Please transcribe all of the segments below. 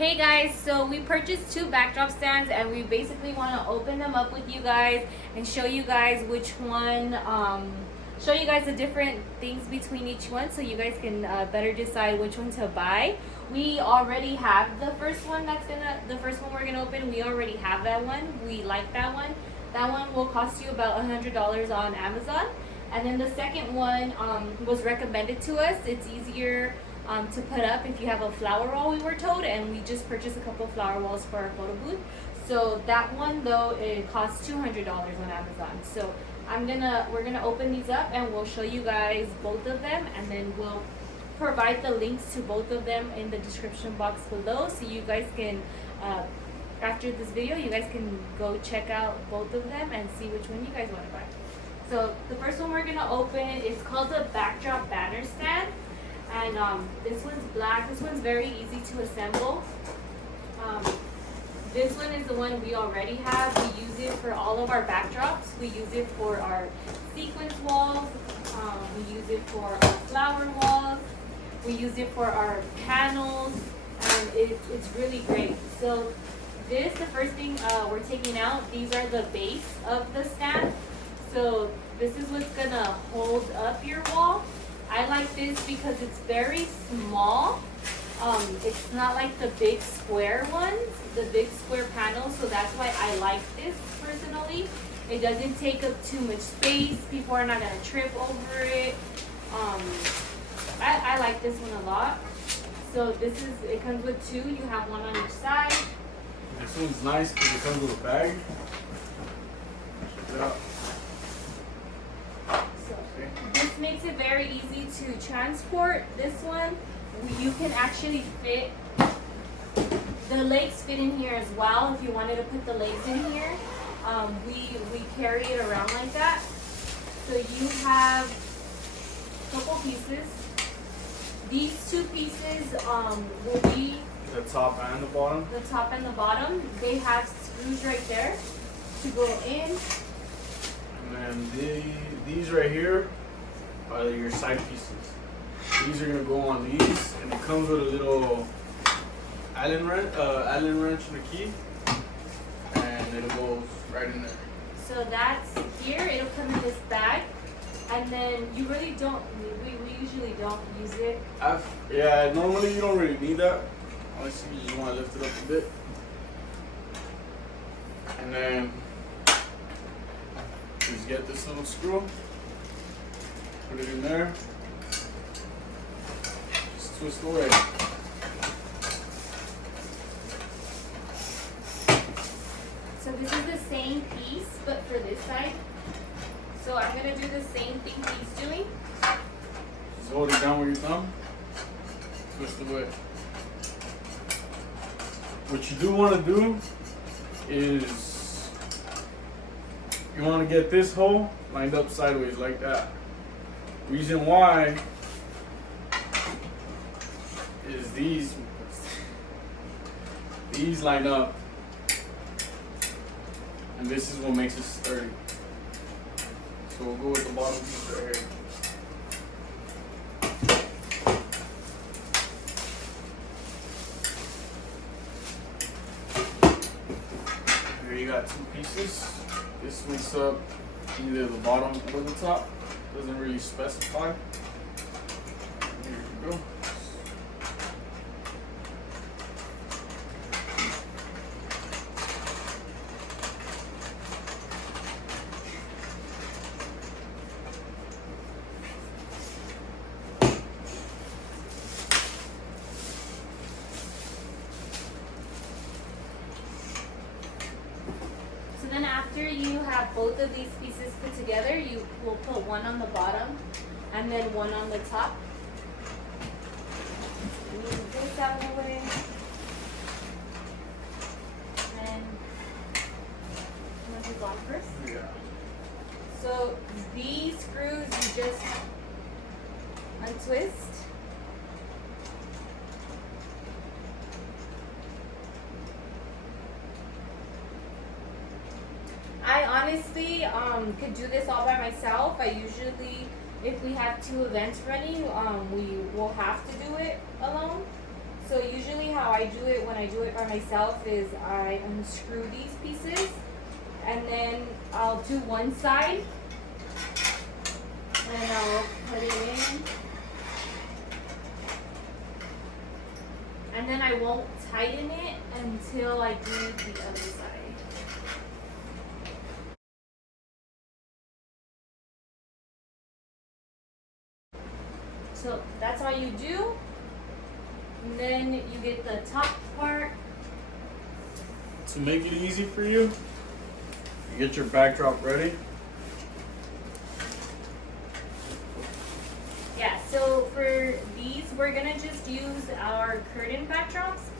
Hey guys, so we purchased two backdrop stands and we basically want to open them up with you guys and show you guys which one, show you guys the different things between each one so you guys can better decide which one to buy. We already have the first one we're gonna open. We already have that one. We like that one. That one will cost you about $100 on Amazon. And then the second one was recommended to us. It's easier to put up if you have a flower wall, we were told, and we just purchased a couple of flower walls for our photo booth. So that one though, it costs $200 on Amazon. So we're gonna open these up and we'll show you guys both of them, and then we'll provide the links to both of them in the description box below, so you guys can after this video you guys can go check out both of them and see which one you guys want to buy. So the first one we're gonna open is called the backdrop banner stand. And this one's black. This one's very easy to assemble. This one is the one we already have. We use it for all of our backdrops. We use it for our sequence walls. We use it for our flower walls. We use it for our panels, and it's really great. So the first thing we're taking out, these are the base of the stand. So this is what's gonna hold up your wall. I like this because it's very small. It's not like the big square ones, the big square panels, so that's why I like this personally. It doesn't take up too much space. People are not gonna trip over it. I like this one a lot. So it comes with two. You have one on each side. This one's nice because it comes with a bag. Check it out. This makes it very easy to transport. This one, you can actually fit, the legs fit in here as well. If you wanted to put the legs in here, we carry it around like that. So you have a couple pieces. These two pieces will be the top and the bottom. The top and the bottom. They have screws right there to go in. And then these right here are your side pieces. These are gonna go on these, and it comes with a little Allen wrench and a key, and it goes right in there. So that's here. It'll come in this bag, and then you really don't. We usually don't use it. Yeah, normally you don't really need that. Honestly, you just want to lift it up a bit, and then just get this little screw. Put it in there. Just twist away. So this is the same piece, but for this side. So I'm gonna do the same thing he's doing. Just hold it down with your thumb. Twist away. What you do want to do is you want to get this hole lined up sideways like that. Reason why is these line up, and this is what makes it sturdy. So we'll go with the bottom piece right here. Here you got two pieces. This one's up either the bottom or the top. Doesn't really specify. Here you go. Then after you have both of these pieces put together, you will put one on the bottom and then one on the top. Move this out of the way. And you want this on first? Yeah. So these screws you just untwist. I honestly could do this all by myself. I usually, if we have two events running, we will have to do it alone. So usually how I do it when I do it by myself is I unscrew these pieces and then I'll do one side and I'll put it in. And then I won't tighten it until I do the other side. So that's all you do. And then you get the top part. To make it easy for you, you get your backdrop ready. Yeah, so for these, we're gonna just use our curtain backdrops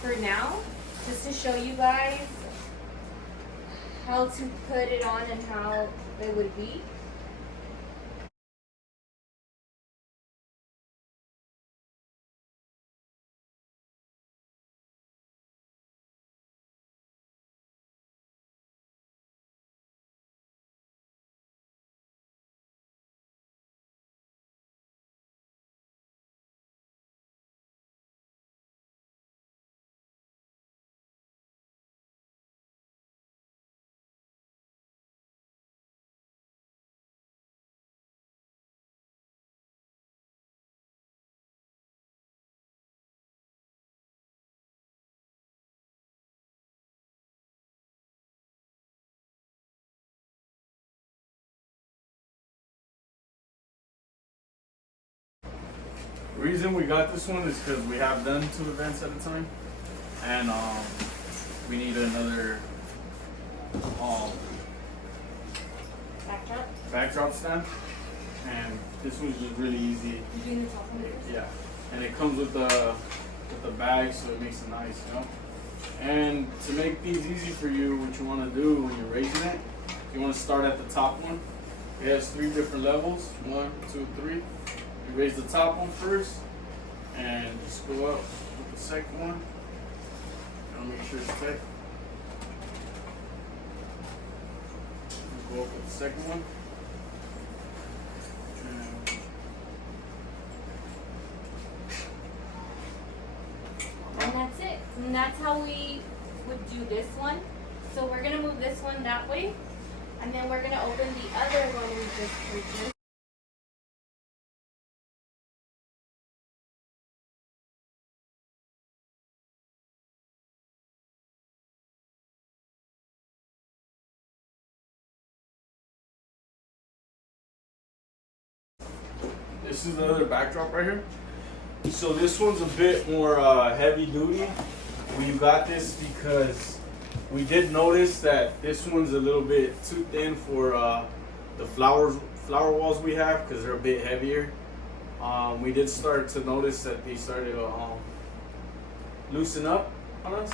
for now, just to show you guys how to put it on and how it would be. The reason we got this one is because we have done 2 events at a time, and we need another backdrop stand, and this one's just really easy. You doing the top one first? Yeah, and it comes with the bag, so it makes it nice, you know. And to make these easy for you, what you want to do when you're raising it, you want to start at the top one. It has 3 different levels, 1, 2, 3. You raise the top one first, and just go up with the second one. I'll make sure it's tight. Go up with the second one. And that's it. And that's how we would do this one. So we're gonna move this one that way, and then we're gonna open the other one we just purchased. This is the other backdrop right here. So this one's a bit more heavy duty. We got this because we did notice that this one's a little bit too thin for the flower walls we have, because they're a bit heavier. We did start to notice that they started to loosen up on us,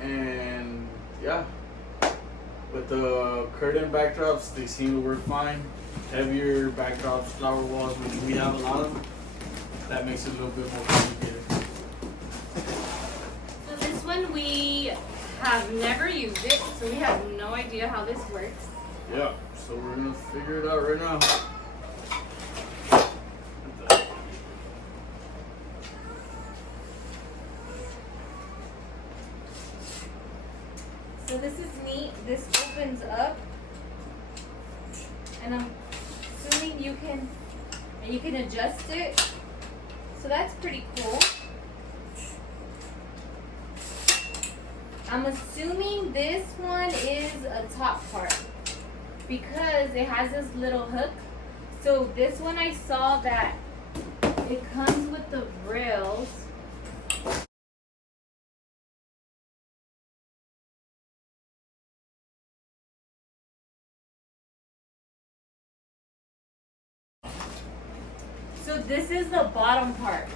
and yeah, with the curtain backdrops, they seem to work fine. Heavier backdrops, flower walls, which we have a lot of, that makes it a little bit more complicated. So this one we have never used it, so we have no idea how this works. Yeah, so we're gonna figure it out right now. So this is neat. This opens up, and I'm assuming you can adjust it. So that's pretty cool. I'm assuming this one is a top part because it has this little hook. So this one I saw that it comes with the rails. So this is the bottom part.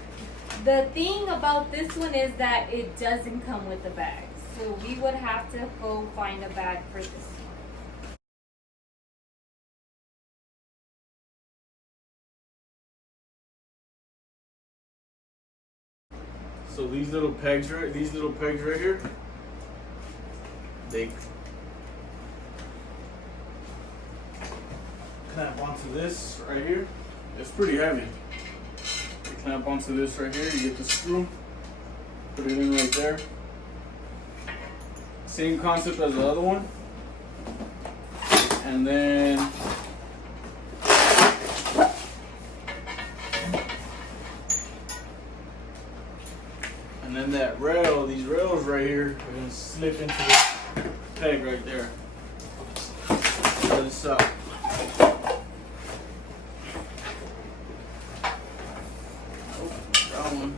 The thing about this one is that it doesn't come with a bag. So we would have to go find a bag for this one. So these little pegs right here, they clamp onto this right here. It's pretty heavy. You clamp onto this right here, you get the screw, Put it in right there. Same concept as the other one. And then that rail, these rails right here are gonna slip into this peg right there. Try this out. Oh, that one.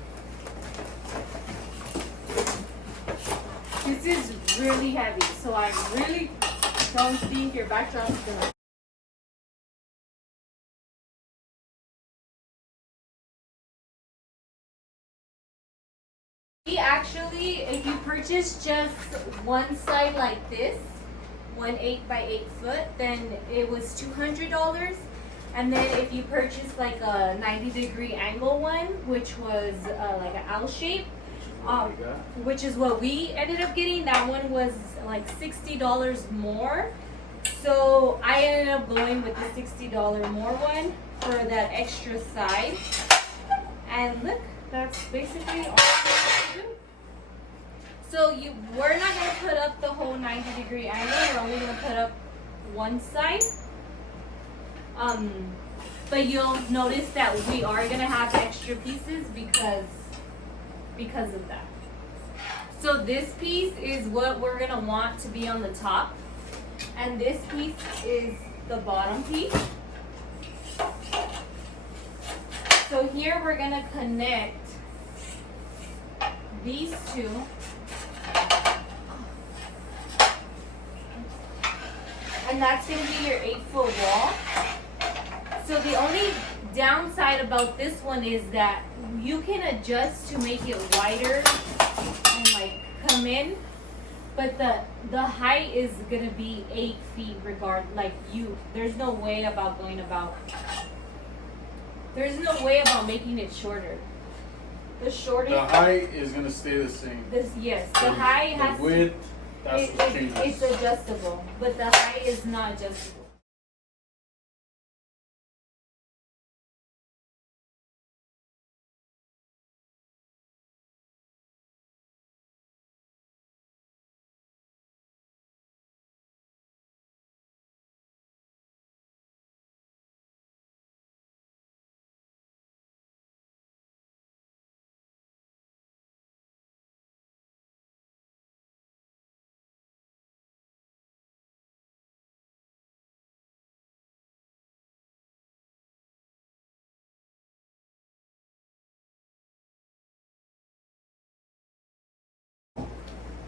This is really heavy, so I really don't think your backdrop is gonna. Actually, if you purchase just one side like this, 1 8x8 foot, then it was $200. And then if you purchase like a 90-degree angle one, which was like an L shape, which is what we ended up getting, that one was like $60 more. So I ended up going with the $60 more one for that extra side. And look, that's basically all we have to do. So we're not gonna put up the whole 90-degree angle. We're only gonna put up one side. But you'll notice that we are gonna have extra pieces because of that. So this piece is what we're gonna want to be on the top, and this piece is the bottom piece. So here we're gonna connect these two. And that's gonna be your 8-foot wall. So the only downside about this one is that you can adjust to make it wider and like come in, but the height is gonna be 8 feet there's no way about making it shorter. The shortest. The height is gonna stay the same. The height has the width. That's what changes. It's adjustable, but the height is not adjustable.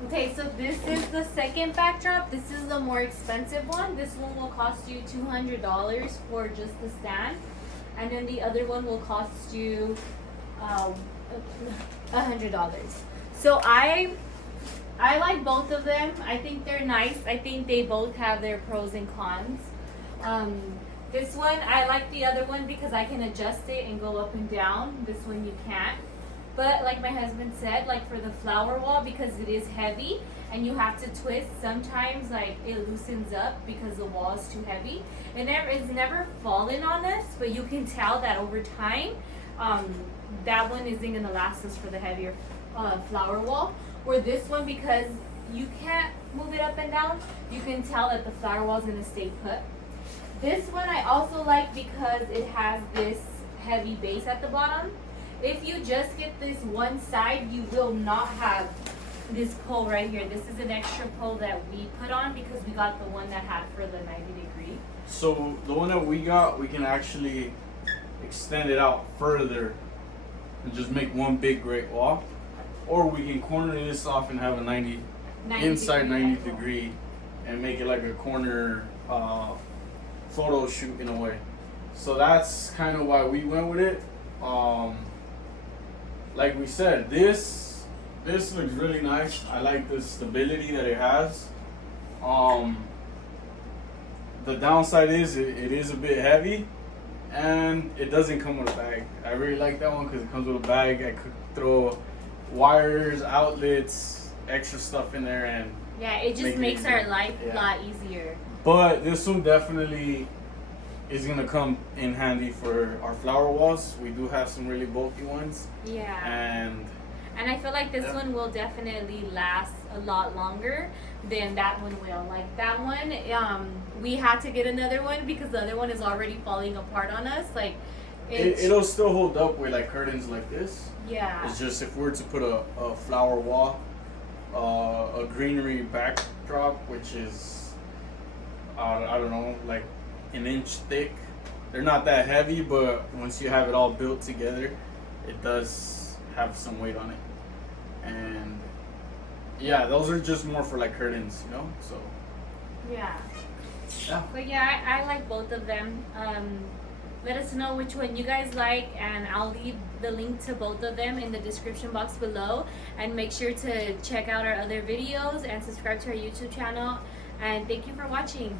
Okay, so this is the second backdrop. This is the more expensive one. This one will cost you $200 for just the stand. And then the other one will cost you $100. So I like both of them. I think they're nice. I think they both have their pros and cons. This one, I like the other one because I can adjust it and go up and down. This one you can't. But like my husband said, like for the flower wall, because it is heavy and you have to twist, sometimes like it loosens up because the wall is too heavy. It's never fallen on us, but you can tell that over time, that one isn't gonna last us for the heavier flower wall. Where this one, because you can't move it up and down, you can tell that the flower wall is gonna stay put. This one I also like because it has this heavy base at the bottom. If you just get this one side, you will not have this pole right here. This is an extra pole that we put on because we got the one that had for the 90-degree. So the one that we got, we can actually extend it out further and just make one big great wall. Or we can corner this off and have a 90 inside 90 degree and make it like a corner photo shoot in a way. So that's kind of why we went with it. Like we said, this looks really nice. I like the stability that it has. The downside is it is a bit heavy and it doesn't come with a bag. I really like that one because it comes with a bag. I could throw wires, outlets, extra stuff in there, and yeah, it just makes our life a lot easier. But this one definitely is gonna come in handy for our flower walls. We do have some really bulky ones. Yeah. And And I feel like this Yeah. one will definitely last a lot longer than that one will. Like that one, we had to get another one because the other one is already falling apart on us. Like It'll still hold up with like curtains like this. yeah. It's just if we're to put a flower wall, a greenery backdrop, which is I don't know, like an inch thick. They're not that heavy, but once you have it all built together, it does have some weight on it. And yeah, those are just more for like curtains, you know. So Yeah. yeah. But yeah, I like both of them. Let us know which one you guys like, and I'll leave the link to both of them in the description box below. And make sure to check out our other videos and subscribe to our YouTube channel. And thank you for watching.